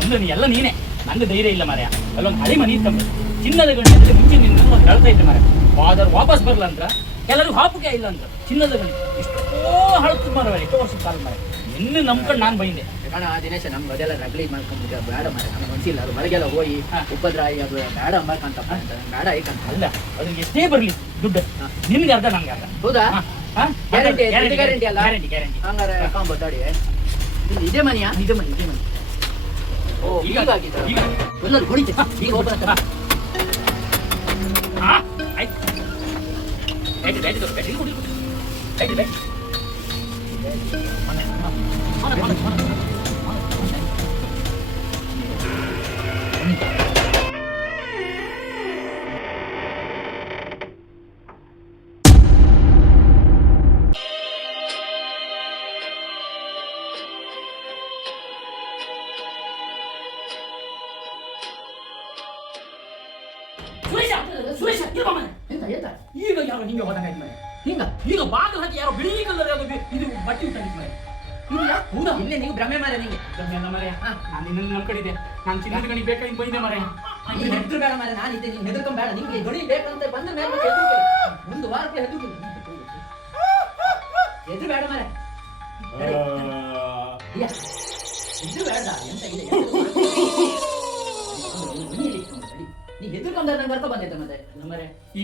ಒಂದು ನೀ ಎಲ್ಲ ನೀನೆ. ನಂದು ಧೈರ್ಯ ಇಲ್ಲ ಮಾರ್ಯ ಅಲ್ಲೊಂದು ಹಳಿ ಮನಿ ಇತ್ತಂಬ ಚಿನ್ನದ ಗಣಿ ಅಂದ್ರೆ ಮುಂಚೆ ನಿನ್ನ ಒಂದು ಇದ್ದೆ ಮಾರ್ಯ ಫಾದರ್ ವಾಪಸ್ ಬರಲ್ಲ ಅಂದ್ರ ಕೆಲವರು ಹಾಪುಗೆ ಇಲ್ಲ ಅಂತ ಚಿನ್ನದ ಗಣಿ ಎಷ್ಟೋ ಹಳತು ಮರ ಎಷ್ಟೋ ವರ್ಷದ ಕಾಲ ಮರ ಇನ್ನು ನಂಬ್ಕೊಂಡು ನಾನು ಬೈದೆ. ಕಣ ದಿನೇಶ ನಮ್ ಅದೆಲ್ಲ ರಗ್ಲಿ ಮಾಡ್ಕೊಂಡ್ಬಿಟ್ಟು ಬೇಡ ಮಾರೆ ನಮ್ಗೆ ಮನ್ಸಿಲ್ಲ. ಅದು ಹೊರಗೆಲ್ಲ ಹೋಗಿ. ಉಪದ್ರಾಯಿ ಅದು ಬೇಡ ಮಾಡ್ಕಂತ ಬೇಡ ಐಕಂತ ಅಲ್ಲ ಅದನ್ನ ಎಷ್ಟೇ ಬರಲಿ. ದುಡ್ಡು ನಿಮ್ಗೆ ಅರ್ಧ ನಮ್ಗೆ ಅರ್ಧ ಹೌದಾ ಗ್ಯಾರಂಟಿ ಗ್ಯಾರಂಟಿ ಅಲ್ಲ ಗ್ಯಾರಂಟಿ ಗ್ಯಾರಂಟಿ ಹಂಗಾರೆ ಅಕೌಂಟ್ ಬದ್ದಾಡಿ ಇದೇ ಮನೆಯಾ ಇದೇ ಮನೆ ಇದೇ ಮನೆ ಓ ಈಗ ಆಗಿದೆ ಈಗ ಎಲ್ಲರೂ ಹೊಡಿತೆ ಈಗ ಓಪನ್ ಆಗ್ತಾರ ಹಾ ಆಯ್ತು ಆಯ್ತು ಆಯ್ತು ಬ್ಯಾಟ್ರಿ ಕೊಡಿ ಆಯ್ತು ಬ್ಯಾಟ್ರಿ ಮನೆ ಮನೆ ಮನೆ ಮನೆ ಸುರೇಶ ಮನೆ ಎಂತ ಎಂತ? ಈಗ ಯಾರು ಹಿಂಗೆ ಹೋದಂಗಾಯ್ತು ಮನೆ ಹಿಂಗ? ಈಗ ಬಾಗಿಲು ಹಾಕಿ ಯಾರೋ ಬಿಳಿ ಕಲ್ಲರ್ ಯಾವ್ದು ಇದು ಬಟ್ಟೆ ಉಂಟಾಗಿತ್ತು ಮನೆ ಇಲ್ಲ ಹೌದಾ? ಇಲ್ಲೇ ನೀವು ಭ್ರಮೆ ಮಾರೆ ನಿಂಗೆ. ಎಲ್ಲ ಮರೆಯ ನಾನು ನಿನ್ನ ನೋಡ್ಕೊಂಡಿದ್ದೆ. ನಾನು ಚಿನ್ನದ ಗಣಿ ಹಿಂಗೆ ಬೈದೆ ಮರೆಯ ನೀನು ಹೆದ್ರು ಬೇಡ ಮಾರೆ ನಾನು ಇದ್ದೆ ನೀನು ಹೆದರ್ಕೊಂಡ್ ಬೇಡ ನಿಂಗೆ ಗಣಿ ಬೇಕಂತ ಬಂದ ಮೇಲೆ. ಒಂದು ವಾರಕ್ಕೆ ಹೆದ್ರು ಹೆದ್ರು ಬೇಡ ಮಾರೆ ಹೆದ್ರು ಬೇಡ. ಎಂತ ಇಲ್ಲ ನೀ ಹೆದರ್ಕೊಂಡ್ರೆ ನಂಗೆ ಕರ್ಕೊ ಬಂದಿದ್ದೆ ಮತ್ತೆ ನಮ್ಮರೆ. ಈ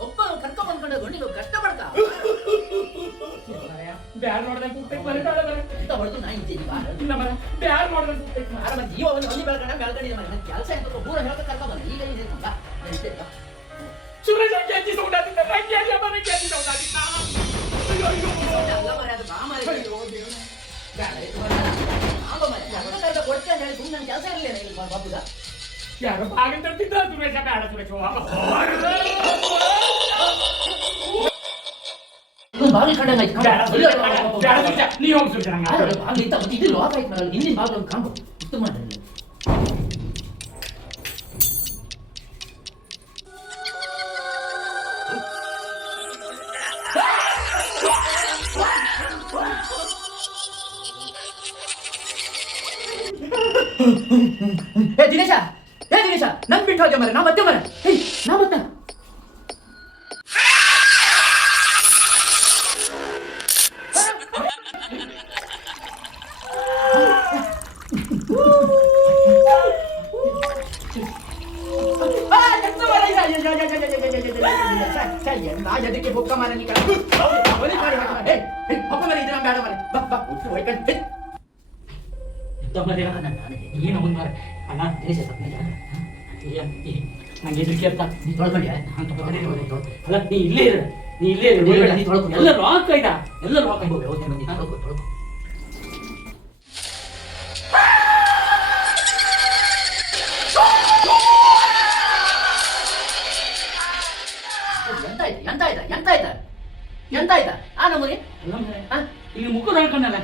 ಒಬ್ಬ ಕರ್ಕೊ ಬಂದ್ಕೊಂಡ ಗೊಂಡಿ ಕಷ್ಟ ಪಡ್ಕ ಬ್ಯಾರ್ ನೋಡ್ದಂಗೆ ಕೂಗ್ತೈತೆ ಬ್ಯಾರ್ ನೋಡ್ದಂಗೆ ಕೂಗ್ತೈತೆ ಮರೆ. ಮತ್ತೆ ಜೀವ ಕೆಲಸ ಅಂತ ದೂರ ಹೇಳ್ಕ ಕರ್ಕೊ ಈಗ ಇದೆ ಅಂತ ಸುರೇಶ್ ಅದು ಬಾ ಕೊಡ್ತೇನೆ ಸುಮ್ಮನೆ ಕೆಲಸ ಇರಲಿಲ್ಲ ಇಲ್ಲಿ ಬಾಬುಗ ಯಾರು ಬಾಗಿಂದ ಬಿದ್ದ ದುರೇಶ ಬೇಡ ಸುರೇಶ ಬಾಗಿ ಕಂಡಂಗ ನೀ ಹೋಗಿ ಸುರೇಶ ಬಾಗಿ ಇತ್ತ ಇದಿಲ್ಲ ಆಯ್ತು ಹಿಂದಿನ ಬಾಗಿಲು ಕಾಣ್ಬೋದು ಉತ್ತಮ ಏ ದಿನೇಶ ಏ ದಿನೇಶ ನನ್ ಬಿಟ್ಟು ಹೋದೆ ಮರ ನಾ ಮತ್ತೆ ಮರ ಏಯ್ ನಾ ಮತ್ತೆ ಎದಕ್ಕೆ ಬೊಕ್ಕ ಮಾರ ನೀ ಕಡೆ ಅವನೇ ಕಾಡಿ ಹಾಕಿ ಏಯ್ ಏಯ್ ಬೊಕ್ಕ ಮಾರ ಇದ್ರ ಬೇಡ ಮಾರ ಬಾ ಬಾ ಒಟ್ಟು ಹೋಯ್ಕೊಂಡು ಏನು ಅವನು ಮಾರ ಅಣ್ಣ ದೇಶ ನಂಗೆ ಹೆದರಿಕೆ ಅಂತ ನೀ ಅಂತ ಅಲ್ಲ ನೀ ಇಲ್ಲೇ ಇರ ನೀ ಇಲ್ಲೇ ನೀ ತೊಳ್ಕೊಂಡು ಎಲ್ಲ ರಾಕ್ ಆಯ್ತಾ? ಎಲ್ಲ ರಾಕ್ ಆಯ್ತು? ಹೋಗ್ತೀನಿ ಬಂದು ತೊಳ್ಕೊ ತೊಳ್ಕೊ ಆ? ನಮ್ಮನೆ ಇಲ್ಲಿ ಮುಖ ಹಾಕೊಂಡಲ್ಲ?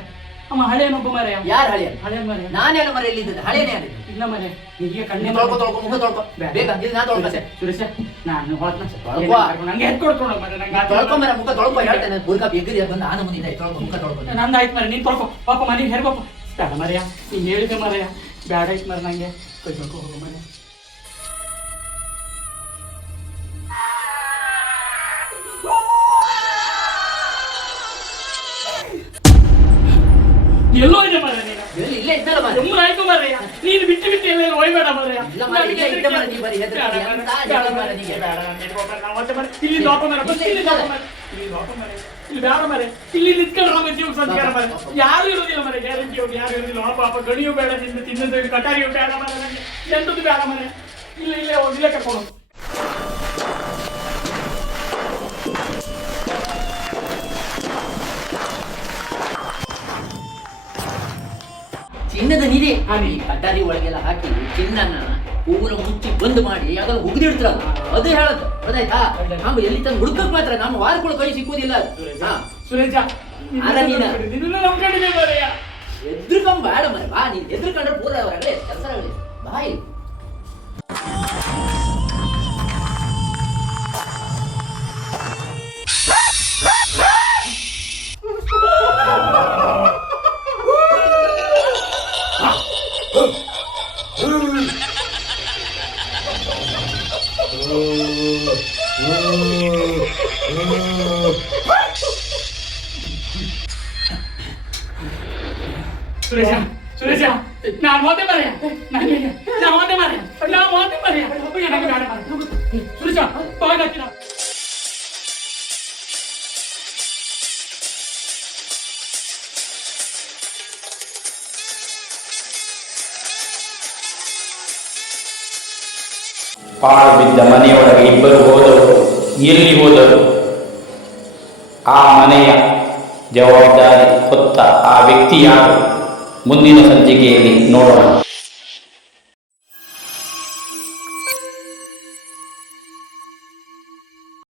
ಅಮ್ಮ ಹಳೆಯನೊಬ್ಬ ಮಾರೆಯ ಯಾರು ಹಳೆಯ ಹಳೆ ಮಾರೆಯ ನಾನೆಲ್ಲ ಮರ ಎಲ್ಲಿದ್ದೆ ಹಳೆಯನೇ ಅದು. ಇಲ್ಲ ಮನೆ ಈಗ ನೀ ಕಣ್ಣೆ ತೊಳ್ಕೊ ತೊಳ್ಕೊ ಮುಖ ತೊಳ್ಕೊ. ಬೇಗ ಇದು ನಾ ತೊಳ್ಕೊತೆ ಸುರೇಶ ನಾನು ಹೊರತ್ನ ತೊಳ್ಕೊ. ನಂಗೆ ಎತ್ ಕೊಡ್ಕೊಂಡು ಮಾರೆ ನಂಗೆ ತೊಳ್ಕೊ ಮರ ಮುಖ ತೊಳ್ಕೊ ಹೇಳ್ತೇನೆ. ಬುರ್ಕ ಎಗ್ರಿ ಬಂದು ನಾನು ಮುಂದೆ ಇದೆ. ತೊಳ್ಕೊ ಮುಖ ತೊಳ್ಕೊ ನಂದು ಆಯ್ತು ಮಾರೆ ನೀನು ತೊಳ್ಕೊ. ಪಾಪ ಮನೆಗೆ ಹೆರ್ಗಪ್ಪ ಬೇಡ ಮರೆಯ ನೀನು ಹೇಳಿದೆ ಮರೆಯ ಬೇಡ ಆಯ್ತು ಮಾರೆ ನಂಗೆ. ಕೈ ತೊಳ್ಕೊ ಮರೆ ಆಯ್ತು ಮಾರಯ್ಯ ನೀನು ಬಿಟ್ಟು ಬಿಟ್ಟು ಎಲ್ಲ ಹೋಯ್ಬೇಡ ಮಾರಯ್ಯ. ಇಲ್ಲ ಲೋಪ ಮರ ಇಲ್ಲಿ ಲೋಪ ಮರ ಇಲ್ಲಿ ಲೋಪ ಮರ ಇಲ್ಲಿ ಬೇಡ ಮರೆ ಇಲ್ಲಿ ನಿಂತ್ಕೊಂಡು ನಮ್ಮ ಜೀವ ಸಂಸ್ಕಾರ ಮರೆ ಯಾರು ಇರೋದಿಲ್ಲ ಮರೆ ಗ್ಯಾರಂಟಿ ಹೋಗಿ ಯಾರು ಇರೋದಿಲ್ಲ ಹಾ ಪಾಪ ಗಣಿಯೂ ಬೇಡ ತಿಂದು ತಿನ್ನೋದು ಕಟಾರಿಯೂ ಬೇಡ ಮರೆ ನನಗೆ ಎಂತದ್ದು ಬೇಡ ಮರೆ ಇಲ್ಲ ಇಲ್ಲೇ ಹೋಗಿ ಇಲ್ಲೇ ಕರ್ಕೊಂಡು ಚಿನ್ನದ ನಿಧಿ ಹಾ, ಈ ಕಟಾರಿ ಒಳಗೆಲ್ಲ ಹಾಕಿ ಚಿನ್ನನ ಪೂರ ಮುಚ್ಚಿ ಬಂದ್ ಮಾಡಿ ಅದನ್ನ ಉಗಿದಿಡ್ತಾರಲ್ಲ ಅದು ಹೇಳದ್ದು ಗೊತ್ತಾಯ್ತಾ ನಾವು ಎಲ್ಲಿ ತಂದು ಹುಡುಕಕ್ ಮಾತ್ರ ನಮ್ಮ ವಾರಗಳು ಕೈ ಸಿಕ್ಕುವುದಿಲ್ಲ. ಹಾ ಸುರೇಶ ಅಲ್ಲ ನೀನು. ನಿನ್ನ ನಂಬ್ಕೊಂಡಿದ್ದೆ ಮರೆಯ. ಎದ್ರುಕೊಂಡ್ ಬೇಡ ಮರೆ ಬಾ ನೀನ್ ಎದ್ರುಕೊಂಡ್ರೆ ಪೂರ ಅವರಲ್ಲೇ ಕೆಲಸ ಬಾಯಿ. 수레자, 수레자, 나안 받을 말이야. ಪಾಳು ಬಿದ್ದ ಮನೆಯೊಳಗೆ ಇಬ್ಬರು ಹೋದರು. ಎಲ್ಲಿ ಹೋದರು? ಆ ಮನೆಯ ಜವಾಬ್ದಾರಿ ಹೊತ್ತ ಆ ವ್ಯಕ್ತಿ ಮುಂದಿನ ಸಂಚಿಕೆಯಲ್ಲಿ ನೋಡೋಣ.